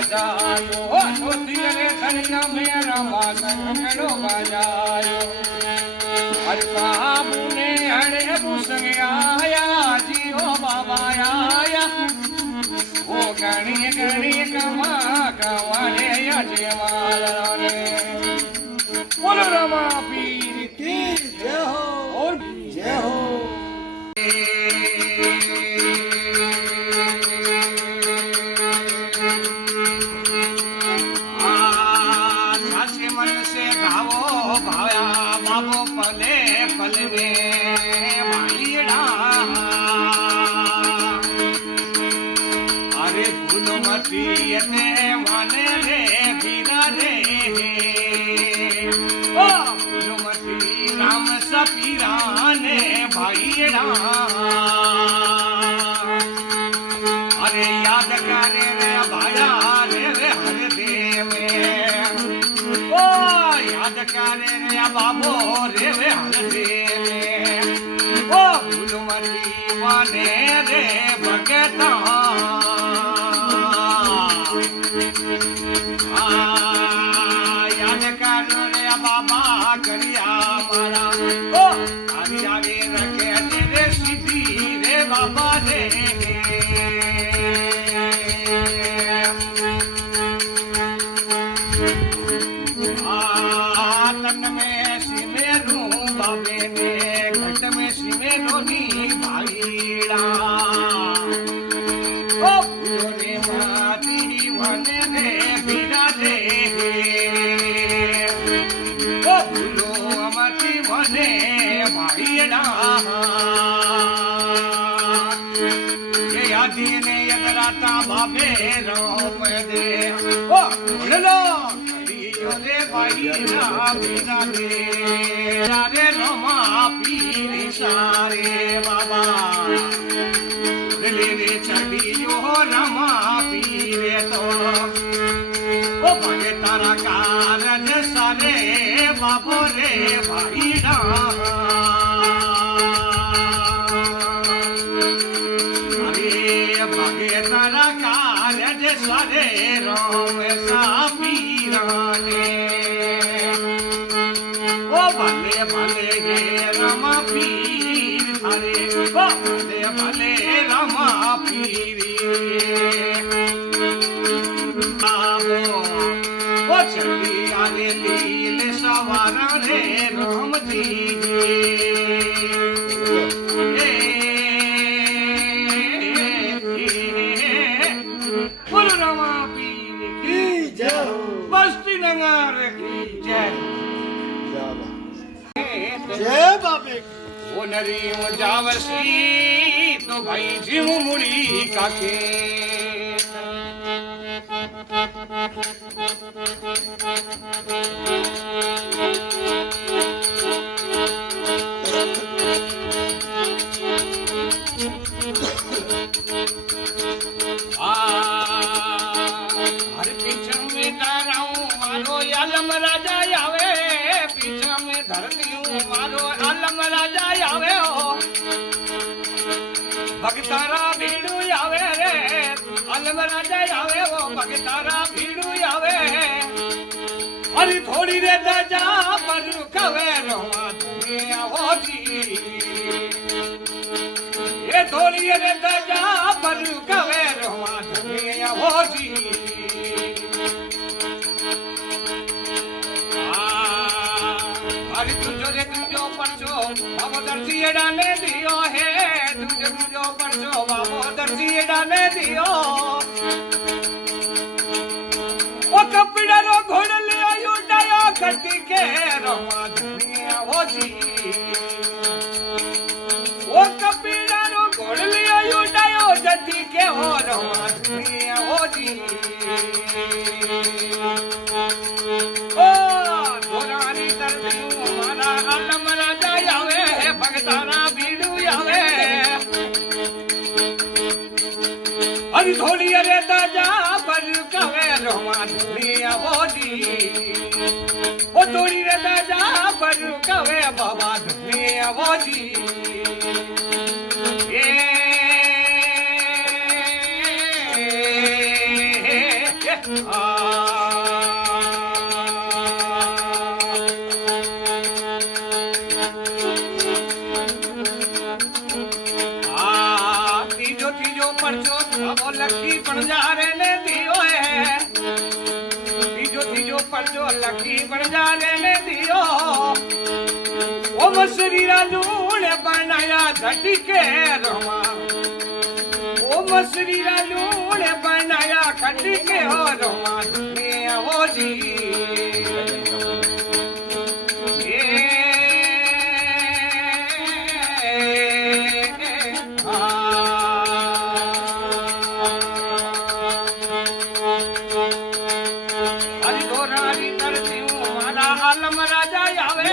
बाजायो धोती रे धनिया मेरा मासंगड़ो बाजायो अरे बाबू ने हरे बुसंग आया जी ओ बाबा आया ओ गणी गणी कमा कवाने अजवाला ने बोलो रमा पीर की जय हो और जय हो मन से भावो भाया बाबो पले पलवे भाईड़ा अरे फूलमती ने वाले रे बीरा रे ओ फूलमती राम सपीरा ने भाईड़ा अरे याद करे रे भाया रे हर देव ओ याद करे रे बाबो रे हर देव ओ फूलमती वाने रे भगता याद करो रे बाबा करिया मारा ओ आगे आगे रखे रे सीधी रे बाबा रे तन में सिमेरू बाबे ने घट में सिमेरू नी भाईड़ा ओ फूलो रे माती वने रे बीरा रे ओ फूलो माती वने भाईड़ा ये आदि ने यदराता बाबे रोप दे ओ बोलो रे भाईड़ा बीरा रे रमा पीर सारे बाबा रे चढ़ियो रमा पीर तो ओ भगे तारा कारज सारे बाबो रे भाईड़ा अरे भगे तारा कारज सारे राम सा पीरा ने ओ भले भले हे रमा पीर थारे ओ भले भले रमा पीर आबो ओ चली आले लील सवारा रे राम जी बोलो रमा पीर की जय हो बस्ती नगर की जय जय बाबे वो नरी वो जावसी तो भाई जीव मुड़ी काके हर पीछे में दाराऊ मारो आलम राजा आवे पीछे में धरती मारो आलम राजा आवे हो भगतारा भीड़ू आवे रे आलम राजा आवे हो भगतारा भीड़ू आवे अरे थोड़ी रे दजा पर कवे रोवा दुनिया हो जी ये थोड़ी रे दजा पर कवे रोवा दुनिया हो जी अरे तुझो परचो बाबो दर्जी डाले दियो है तुझो परचो बाबो दर्जी डाले दियो ओ कपड़ा रो घोड़ ले आयो डाया खटी के रोमा दुनिया हो जी ओ कपड़ा रो घोड़ ले आयो डाया जटी के हो रोमा दुनिया हो जी ओ धोरानी दर्दी हमारा आलम राजा आवे भगताना भीड़ू आवे अरे थोड़ी अरे दाजा पर कवे रोमा दुनिया बोली ओ थोड़ी रे दाजा पर कवे बाबा दुनिया बोली तीजो परचो छावो लखी बणजारे ने दियो है तीजो परचो लखी बणजारे ने दियो ओ मसरीरा लूण बनाया झटके रोमा ओ मसरीरा लूण बनाया खटके हो रोमा दुनिया हो जी આલમ રાજા આવે